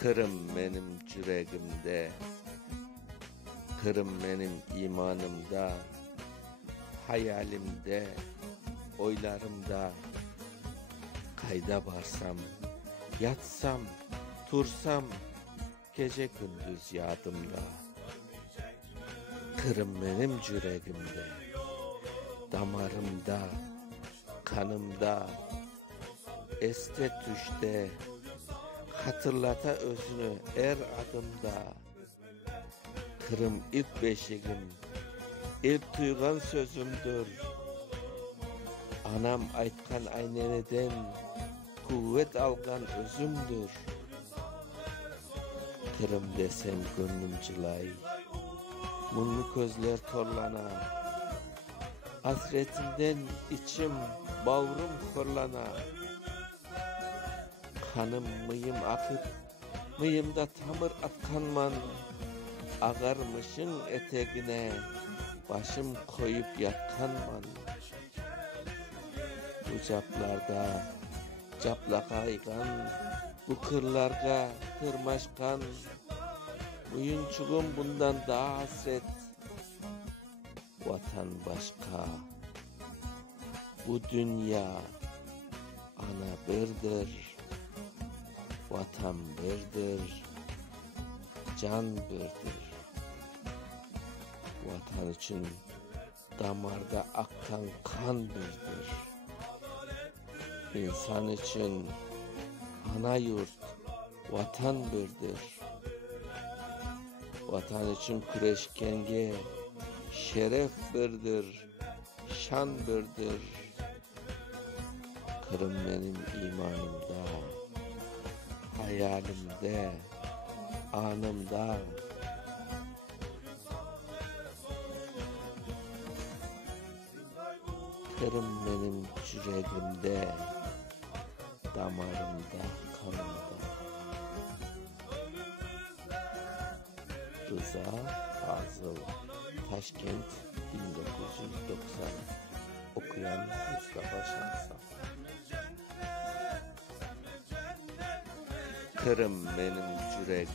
Kırım benim yüreğimde, kırım benim imanımda, hayalimde, oylarımda. Kayda varsam, yatsam, tursam, gece gündüz yadımda. Kırım benim yüreğimde, damarımda, kanımda, este düşte, hatırlata özünü er adımda. Kırım ilk beşiğim, ilk duygan sözümdür. Anam aytkan ayneneden kuvvet algan özümdür. Kırım desem gönlüm cılay, munlu közler torlana. Hasretinden içim, bağrım korlana. Kanım mıyım akıp, mıyımda tamır atkanman. Ağarmışın eteğine, başım koyup yatkanman. Bu caplarda, capla kaygan, bu kırlarga tırmaşkan. Muyunçuğum bundan daha hasret, vatan başka. Bu dünya ana birdir, vatan birdir, can birdir. Vatan için damarda akan kan birdir. İnsan için ana yurt, vatan birdir. Vatan için küreşkenge şeref birdir, şan birdir. Kırım benim imanımda, hayalimde, anımda. Kırım benim yüreğimde, damarımda, kanımda. Rıza Fazıl, Taşkent 1990. Okuyan Mustafa Şansal. Kırım benim yüreğim.